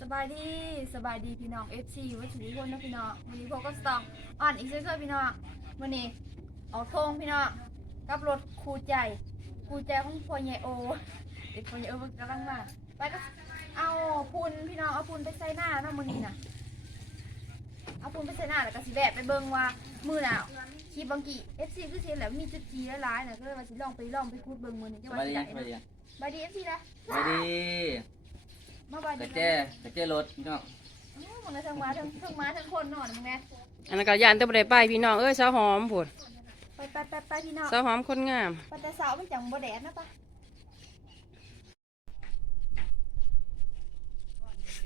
สบายดีสบายดีพี่น้อง FC ไว้ถึงทุกคนนะพี่น้องวันนี้พวกก็สตองอ่อนอีกเช่นเคยพี่น้องวันนี้ออกทงพี่น้องกับรถคูใจคูใจของพ่อใหญ่โอเด็กพ่อใหญ่โอมันกำลังมาไปก็เอาปูนพี่น้องเอาปูนไปใส่หน้าเนาะมื้อนี้น่ะเอาปูนไปใส่หน้าแล้วก็สิแวะไปเบิ่งว่ามื้อน่ะคลิปบางกี FC คือสิแล้วมีจุดจีหลายๆน่ะก็เลยว่าสิลองไปลองไปคูดเบิ่งมื้อนี้จะสว่าบายสิดีได้สบายดีนะบายดี FC นะ สบายดี มาบายกดีระเจ้กระเจ้รถพี่น้องอืมมันทั้งมาทั้งทั้งมาทั้งคนนอนมึงไงอันนั้นก็ย่านแตะบ่ได้ไปพี่น้องเอ้ยสาวหอมพุ่นไปไปไปไปพี่น้องสาวหอมคนงามไปแต่สาวมันจังบ่แดดนะปะ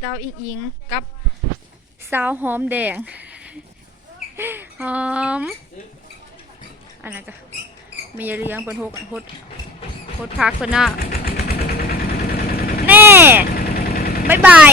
สาวอิงอิงกับสาวหอมแดงหอม อันนั้นก็มีเลี้ยงเป็นหกหดหดพักคนน่ะแน่ บ๊ายบาย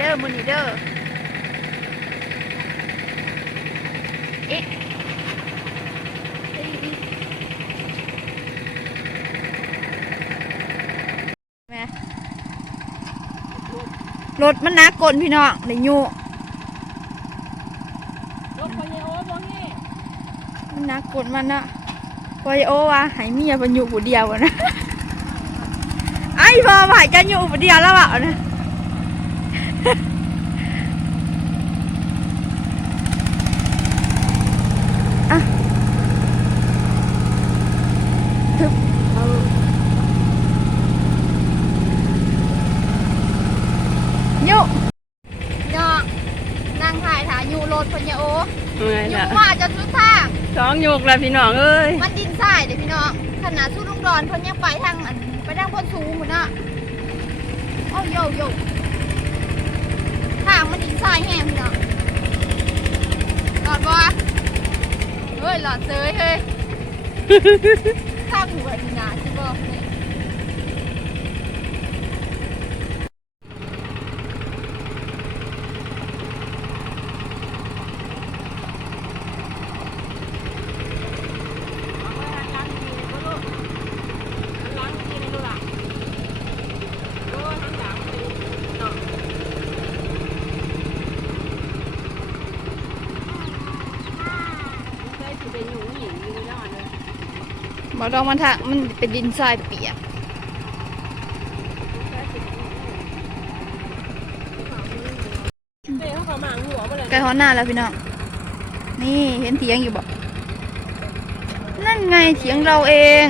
เด้อมือนีเด้อเอ๊ะรถมันนักกลพี่น้องในยูรถพยโอบ่นี่มันนักกลมันอะปอยโอวะใหายเมียมันอยู่ผู้เดียวนะไอ้พอหายจะอยู่ผู้เดียวแล้วอะนะทึบยุยอกนั่งถ่ายถ่ายอยู่รถพญโอ เมื่อยอยู่ละว่าจะทุกทาง สองยกแล้วพี่น้องเอ้ยมันดินทรายเดี๋ยวพี่น้องขนาดสู้ลุงดอนเพิ่นยังไปทางอันไปทางพ้นสูงหมดน่ะโอ้โยโยทางมันดินทรายแห้งพี่น้องหลอดบ่วะเฮ้ยหลอดเซยเฮ้ย ข้างหัวดีนะใช่บ่นี่ บ่ต้องมันทางมันเป็นดินทรายเปียกเด้เขาก็มาหัวบ่เลยใกล้ฮอนหน้าแล้วพี่น้อง นี่เห็นเถียงอยู่บ่นั่นไงเถียงเราเอง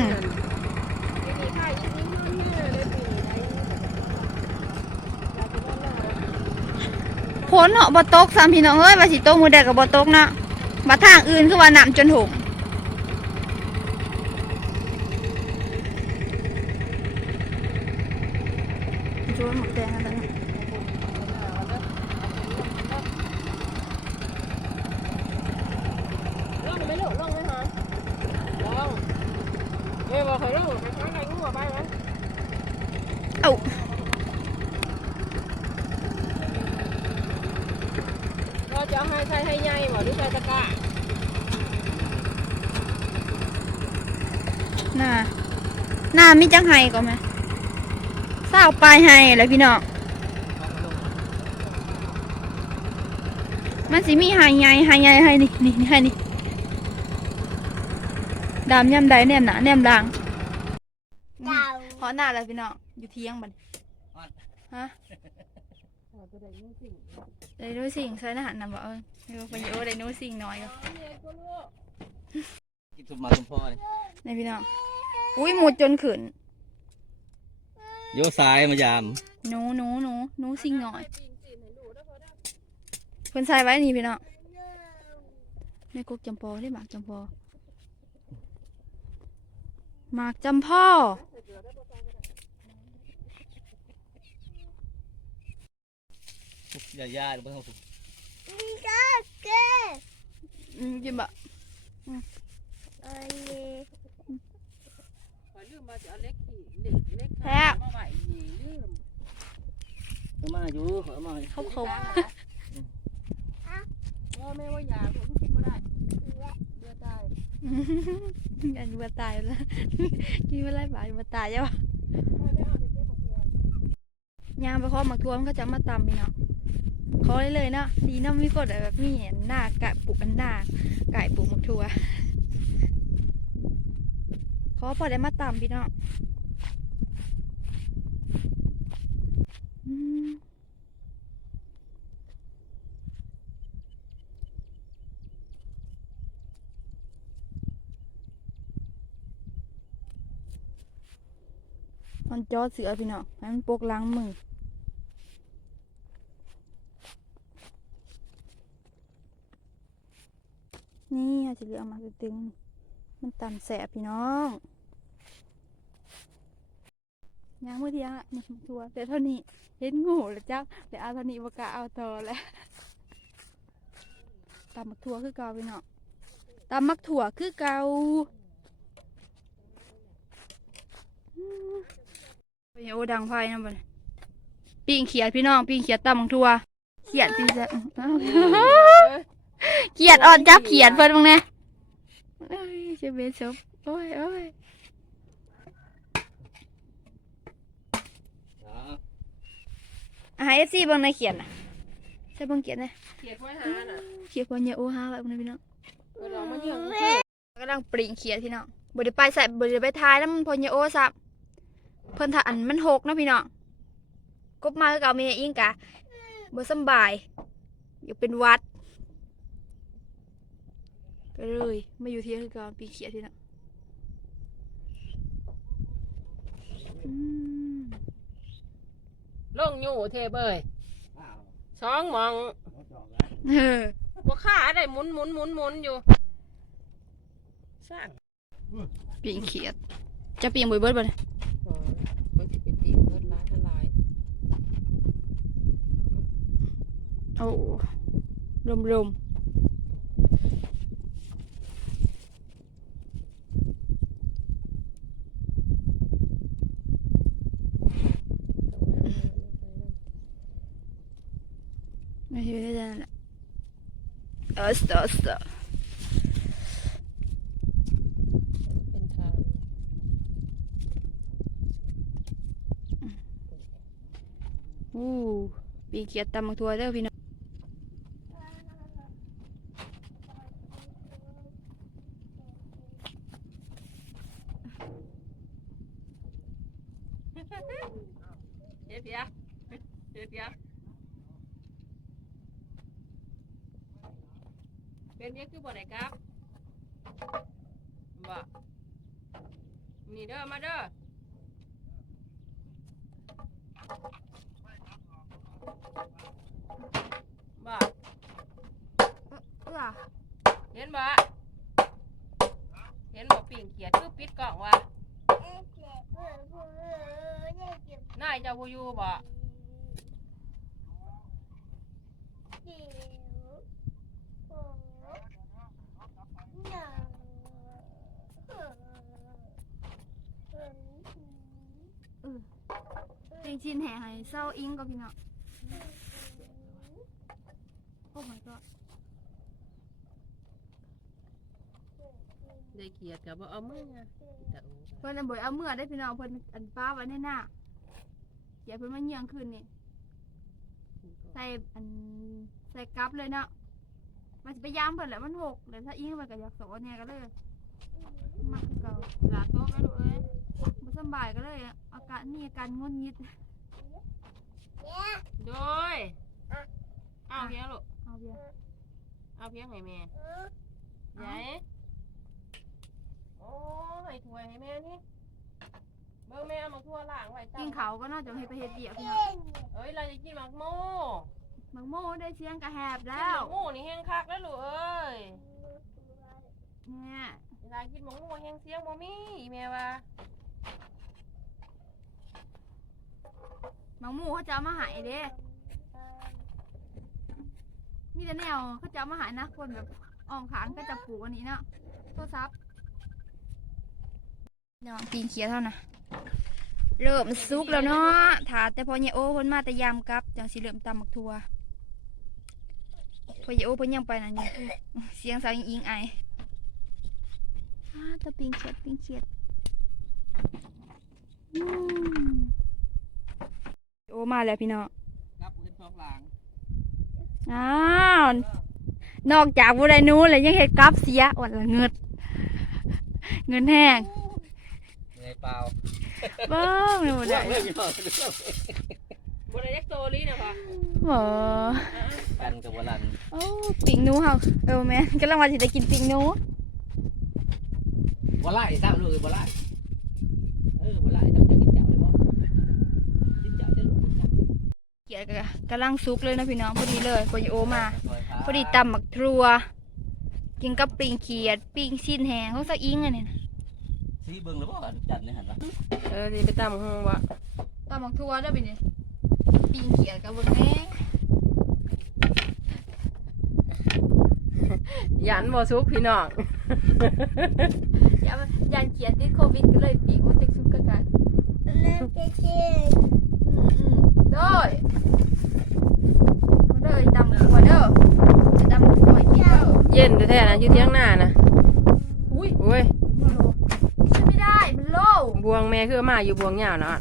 ผลเหาะบ่ตกสามพี่น้องเอ้ยว่าสิตกมือแดดกับบ่ตกนะมาทางอื่นคือว่าน้ำจนหงโจนหมกแดงอะไรนะ ลองไหมลูกลองไหมฮะลองเอ้ยบ่เคยลองไปทางไหนงัวไปมั้ย เอ้า ก็จะให้ใส่ให้ใหญ่บ่หรือใส่ตะกร้า หน้าหน้ามีจังไห้ก็ไหมเศร้าปลายไห้แล้วพี่น้องมันสิมีไห้ใหญ่ไห้ใหญ่ไห้นี่นี่ไห้นี่ดามย่ำใดแนมหนาแนมดังหอหน้าแล้วพี่น้องอยู่เที่ยงบันฮะไดโนสิ่งใช้อาหารนำบอ้ยเออไปโอ้ไดโนสิ่งน้อยก็ กินทุบมาทุบพ่อเลยนี่พี่น้องเอุ้ยหมุดจนขืนโยกซ้ายมายามหนูหนูหนูหนูสิ่งหน่อยปีนสินให้ดูเด้อพอได้เพิ่นใส่ไว้นี่พี่น้องในกกจำปอได้หมากจำปอหมากจำพ่ออย่าญาติเพิ่งอืมกินบะ ขอลืมมาจะเอาเล็กขี่เล็กเล็กขามาไหวนี่ลืมเอามาอยู่เอมาเขาเขาพ่อแม่ว่าอยากผมกินไม่ได้เดือตายอันมาตายแล้วกินมาไล่บาทมาตายใช่ปะพ่อได้เอาไปเก็บหมดเลยางไปข้อหมักทวมก็จะมาตำพี่น้องขอเลยเลยเนาะดีเน้ำมีกดแบบนี้หน้าไก่ปลูกอันหน้าไก่ปลูกหมักทัว ขอพอได้มาตำพี่น้องมันจอดเสือพี่น้องให้มันปกล้างมือนี่อาจจะเหลือมาตึงๆ มันตำแสบพี่น้องยางเมื่อเดียวอะนี่ทัวแต่เท่านี้เห็นงูแล้วจ้าแต่เอาเท่านี้บกล้าเอาต่อแล้วตำมักถั่วคือเก่าพี่น้องตำมักถั่วคือเก่าอืมโอ้ดังไฟนะบ่เนี่ยปิ้งเขียดพี่น้องปิงเขียดตำมักถั่วเขียดพี่จะอ้าวเขียดอ่อนจับเขียดเพิ่นบ้างนะเอ้ย จะเบสบโอ้ยโอ้ยอาหารเอฟซีบางในเขียนน่ะใช่บางเขียนนะเขียดไว้หาน่ะเขียดคนเนี่ยโอ้ฮาแบบนี้พี่น้องเออเรามาเยี่ยมกำลังปริงเขียดพี่น้องบ่ได้ไปใส่บ่ได้ไปทายน้ำพอเนี่ยโอ้ซับเพิ่นถ้าอันมันหกนะพี่น้องกบมาก็เก่าเมียอิงกะบ่สำบายอยากเป็นหวัด ก็เลยมาอยู่ที่คือการปีเขียดที่น่ะอืมลงอยู่เทเบยสองหมองเออหัวขาได้หมุนหมุนหมุนหมุนอยู่สร้างปีเขียด จะปีงบ่อยเบิดบ่เนี่ยอ๋อมันจะไปปีกเบิดร้ายทั้งหลายโอ้รวมรวมๆไม่ใช่ได้นั่นแหละ เออสเตอร์สเตอร์เป็นทางอู้ปีเขียดตำบักทัวเด้อพี่น้อง เดี๋ยวเดี๋ยวเดี๋ยวเดี๋ยวเป็นเนี้ยคือบ่ไหนครับบ่นี่เด้อมาเด้อบ่ เอื้อเห็นบ่เห็นบ่ปิ่งเขียดคือปิดกล่องวะนายเจ้าผู้อยู่บ่จริงชินแห่ให้เศร้าอิงกับพี่น้องโอ้ my god ได้เขียดกับบ่เอามือไงแต่โอ้เพิ่นอันบ่อยเอาเมื่อได้พี่น้องเพิ่นอันป้าไว้ในหน้าอย่าเพิ่นมาเยี่ยงคืนนี่ใส่อันใส่กับเลยเนาะมันสิไปย่างเพิ่นแหละมันหกแล้วถ้าอิงมันก็อยากสอนเนี่ยก็เลยมักคือเก่าลาโต๊ะกันเลยบ่สำบายก็เลยอาการมีอาการงุนงิดโดยเอาเพียงลูกเอาเบียร์เอาเพียงให้แม่ใหญ่โอ้ให้ถ้วยให้แม่นี่อเบิ่งแม่เอามาทั่วล่างไว้จ้ากินเขาวก็นอกจากให้ไปเฮ็ดเบียกพี่น้องเอ้ยเราจะกินหมักโม่มังโมได้เสียงกระแหบกินแล้หวมักโม่นี่แห้งคักแล้วลูกเอ้ยเนี่ยเวลากินหมักโม่แห้งเสียงบ่มีอีแม่ว่ามังโมเขาจะเอามาใหายเด้มีแต่แนวเขาจะเอามาใหายนะคนแบบอ่องขานก็จะปลูกอันนี้เนาะโทรศัพท์เนาะปีนเขียวเท่านะเริ่มสุกแล้วเนาะถาแต่พอเยโอคนมาแต่ยามกลับจังสิเริ่มตำหมักทัวพอเยโอเพิ่นยังไปนั่นอยู่เสียงสาวอิงอิงไออ้าตะปิงเขียดปิงเขียดอืมโอมาแล้วพี่น้องครับเห็นสองหลังอ้าวนอกจากบุได้หนู้เลยยังเห็ดกราฟเสียอดละเงินเงินแห้ง ไงเปล่าเบ้งไม่หมดเรื่ได้องนี้เปล่าบ่ได้ยักโตลีนะพ่อโอ้กันกับวลันโอ้ปิงหนูเฮาเออแม่กำลังว่าสิได้กินปิงหนูวไล่ทราบลูกวไล่เออวไล่ทำจะกินเจ้าเลยบ่กินเจ้าได้ลูกเกียดกะกำลังสุกเลยนะพี่น้องพอดีเลยพอดีโอมาพอดีตำหมักทรัวกินกับปิงเขียดปิงชิ้นแห้งของสะอิงอันนี้นะ ซีเบิ่งแล้วบ่จัดในหันละเออสิไปตำห้องบ่ตำหมักทรัวได้ไปเนี่ยปิงเขียดกับเบิ่งแห้งยันบ่สุกพี่น้องยานยานเขียดติดโควิดก็เลยปิงมันจะสุกกันกันอืมอืมเด้อยเด้อยตำหัวเด้อจะตำหัวกินเด้อเย็นแท้ๆนะอยู่เที่ยงหน้านะอุ้ยโอ้ยช่วยไม่ได้มันโล่ บวงแม่คือมาอยู่บวงยาวเนาะ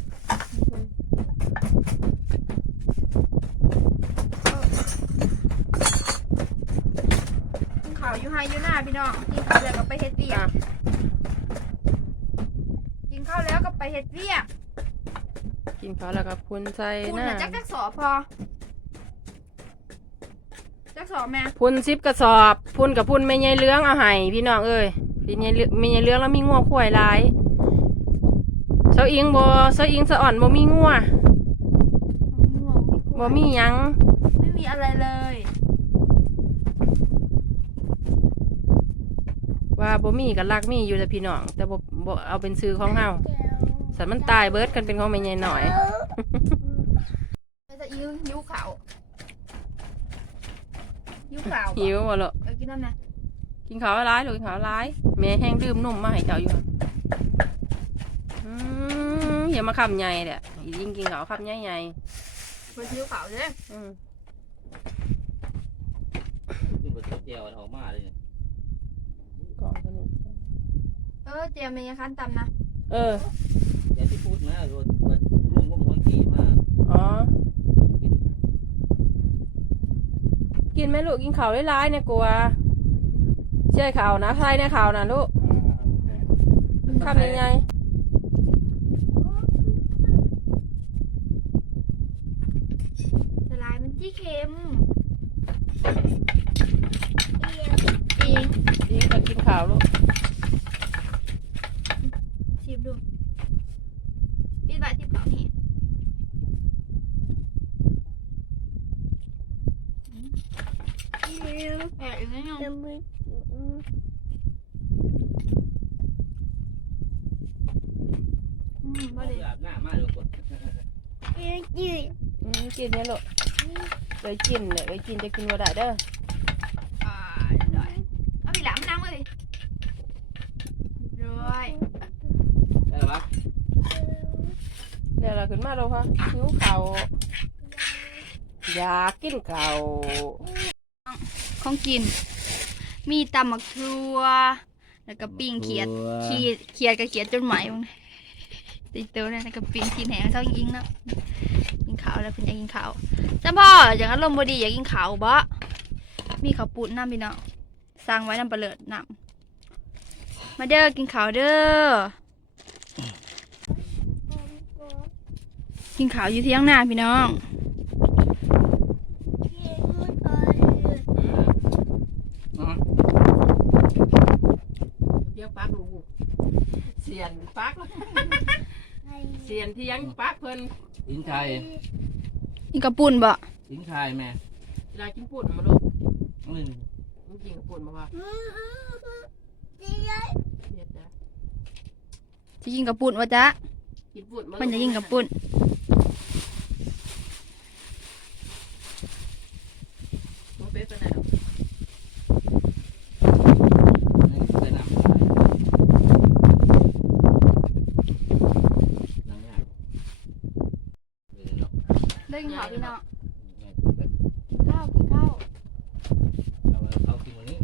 กินข้าวอยู่ไฮอยู่หน้าพี่น้องกินข้าวแล้วก็ไปเฮ็ดเวียอะกกินข้าวแล้วก็ไปเฮ็ดเวียกกินข้าวแล้วก็พุนใส่คุณหน้าน่ะจักจักสอบพอจักสอบแม่พุนซิบกระสอบ พุนกับพุนไม่ใหญ่เลื้องเอาให้พี่น้องเอ้ยพี่ใหญ่เลื้องไม่ใหญ่เลื้องแล้วมีงัวข่วยหลาย เสาอิงบ่เสาอิงสะอ่อนบ่มีงัวบ่มีหยังไม่มีอะไรเลยว่าบ่มีกับลักมีอยู่แต่พี่น้อง แต่บ่บ่เอาเป็นซื้อของเฮาสันมันตายเบิดกันเป็นของไม่ใหญ่หน่อยแล้วจะยิ้วยิ้วขาวยิ้วขาวบ่หิวบ่ลูกเออกินน้ำนะกินข้าวหลายลูกกินข้าวหลายแม่แห้งดื่มนมมาให้เจ้าอยู่อื มอย่ามาคำใหญ่เด้อยิ่งกินข้าวคำใหญ่ไปยิ้วขาวเลยๆอืมขึ้นบนเจียวออกมาเลยกล่องตัวนี้เออเจมเป็นยังคันตำนะเออ อย่าที่พูดนะรถรถร่วงก็มันขี่มาอ๋อ กินไหมลูกกินข้าวหลายๆเนี่ยกลัวเชื่อข่าวนะใช่นะข่าวนะลูกคำยังไงสลายมันจี้เค็มอี ดีกันกินข้าวลูก ชิมดูปิดไว้ที่เผานี่แอบอีกนิดนึงอืม บ่ได้อาบน้ำมาเดี๋ยวกดอืมกินเนี่ยลูกเลยกินเลยเลยกินจะกินว่าได้เด้ออ่าเรียบร้อยเอาพี่หลามนั่งเลยเรียบร้อยได้ปะเดี๋ยวเราขึ้นมาเราค่ะหิวข้าวอยากกินข้าวของกิน มีตำหมักทัวแล้วก็ปิ้งเขียดเขียดเขียดกับเขียดจนไหมมึง ติดตัวเลยนะกับปิ้งกินแหงเท่ายิงๆเนาะกินขาวแล้วเพิ่นอยากกินขาวจ้าพ่ออย่างอารมณ์บดีอยากกินขาวบ่มีข้าวปุ้นน้ำพี่น้องสร้างไว้น้ำปลาเลิดน้ำมาเด้อกินขาวเด้อกินขาวอยู่ที่ยงหน้าพี่น้องอ๋อเดี๋ยวปักลูกเสียนปัก เสียนเที่ยงปักเพิ่นอินชายนี่กระปุ่นบ่อินชายแม่เวลากินปุ่นมาลูกอืมมึงกินกับปุ่นมาว่าเฮ็ดนะจะยิงกระปุ่นวะจ๊ะกินปุ่นมามันจะยิงกระปุ่น บ่เป็นปานใดดอก นี่เป็นน้ำนั่งยากเดี๋ยวเนาะ ได้ยินข่าว พี่น้องเนี่ยข้าวกินข้าวเอาเอากินวันนี้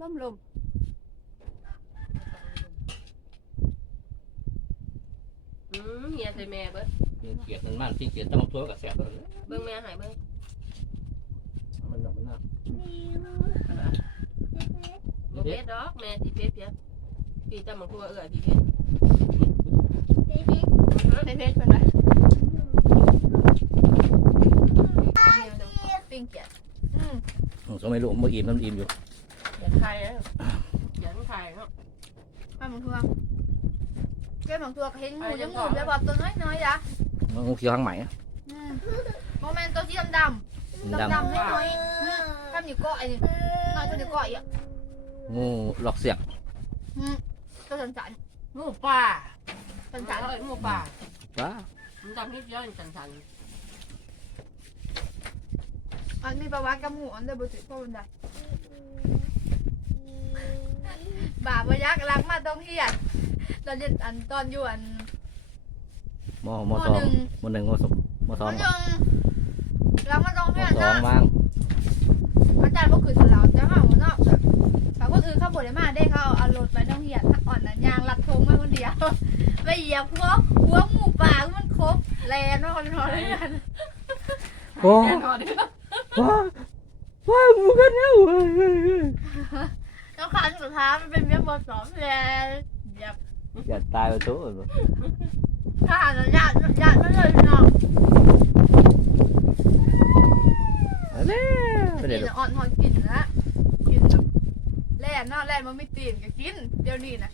ล่มลมอืมเฮียใส่แม่เบิดกินเกลียดมันมากกินเกลียดต้องตัวกับแสบเลยเบิ่งแม่หายเบิ่งมันมันน่ะบ่เป็ดดอกแม่สิเป็ดเพียพี่ตำมันครัวเอื้อพี่เป็ดเพชร เพชรเป็นไรปิ้งเกียดอืมก็ไม่รู้เมื่ออิ่มน้ำอิ่มอยู่อยากไข่นะอยากไข่เนาะไปมองทัวแกหมองทัวเห็นงูจะงูแบบว่าตัวน้อยน้อยๆจ้ะมันงูเขียวข้างใหม่ะโมเมนต์ตัวสีดำดำดำดำน้อยน้อยๆอืมทำอยู่เกาะไอ้นี่น้อยตัวนี้เกาะอีกอะงูหลอกเสียกอืมตัวสันสันหมูป่า สันสัสันนเอ้ยหมูป่าว้ามันจำนิดเดียวสันสันอันมีประวัติกับหมูอันเดอร์บุตรพ่อบันไดบาปยักษ์รักมาต้องเฮียนตอนเย็นอันตอนอยู่อันหมอหมมอสอหงนึ่งหมอหนึ่งหมอสองหมอมสองหนึ่งรักมาต้องหมเฮีอยนสองนะบ้างอาจารย์ก็คือสลาวแต่เขาเนาะแบบแต่คนอื่นเขาบ่ได้มาได้เขาเอารถไปต้องเฮียนถ้าอ่อนนั้นยางรัดทงมาคนเดียว ไปเหยียบหัวหัวหมูป่ามันครบแลนว่าคนนอนด้วยกันโอ้แน่นอนเด้อว้าว้างูกันแล้วแล้วคันสุดท้ายมันเป็นเมียบอสองแลนเหยียบอย่าตายไปตัวถ้าอ่านญาติญาติไม่เลยพี่น้องอะไรกิเดี๋ยนวอ่อนหอนกินนะกินแบบแล่นเนาะแล่นมันไม่ตีนก็กิน เดี๋ยวนี้นะ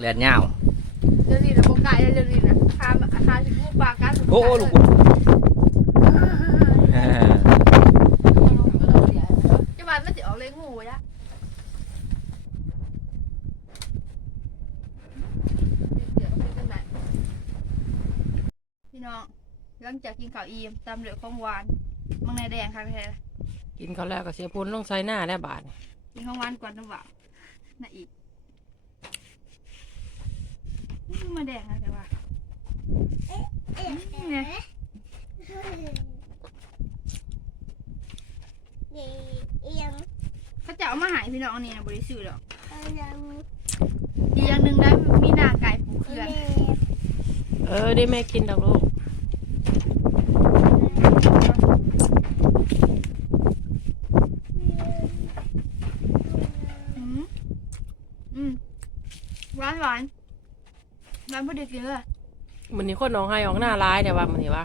แลนยาวเดี๋ยวนี้นะโบกายเดี๋ยวนี้นะคาอาคาถึงมูปากันโอ้ลูกจะมาไม่สิออกเลยงูยะเดี๋ยวเอาไปกันไหนพี่น้องหลังจากกินข้าวอิ่มตามเหลือของหวานมังในแดงค่ะแท้กินเขาวแล้วก็เสียพูนลงใส่หน้าแล้วบาดกินของหวานก่อนน้ำหวานน่ะอีก นี่มาแดงอะไรวะนี่ไงเขาจะเอามาใหายพี่น้องอันนี้นะบริสุทธิ์หรอกอีกอย่างหนึ่งได้มีหน้าไก่ผูกเขื่อนเออได้แม่กินดอกลูกอืมอื มหวานหวานหวานพอดีกินเลยมันนี่คนน้องให้ออกหน้าร้ายแต่ว่ามันนี่ว่า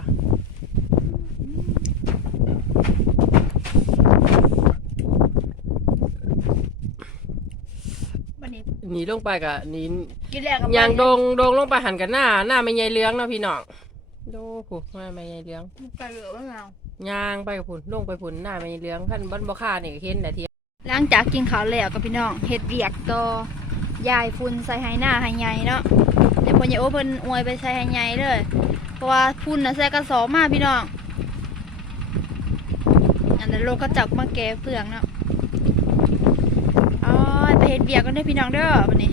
วันนี้หนีลงไปกับหนีกินแรกกับยางโดงโดงลงไปหันกันหน้า หน้าไม่ใหญ่เลี้ยงเนาะพี่น้องดูผูกมาไม่ใหญ่เลี้ยงไก่เหลือบ้างเรายางไปกับผุนลงไปผุนหน้าไม่ใหญ่เลี้ยงขั้นบ้านบ่ค่านี่ก็เห็นแต่ทีหลังจากกินข้าวแล้วกับพี่น้องเฮ็ดเวียกต่อยายฝุ่นใส่ให้หน้าให้ใหญ่เนาะเดี๋ยว พ่อใหญ่โอ้เพิ่นอวยไปใส่ให้ใหญ่เลย เพราะว่าพุ่นน่ะใส่กระสอบมาพี่น้อง อันนั้นโลกก็จับมาแก่เฟืองเนาะอ๋อไปเห็นเบียกกันได้พี่น้องเด้อวันนี้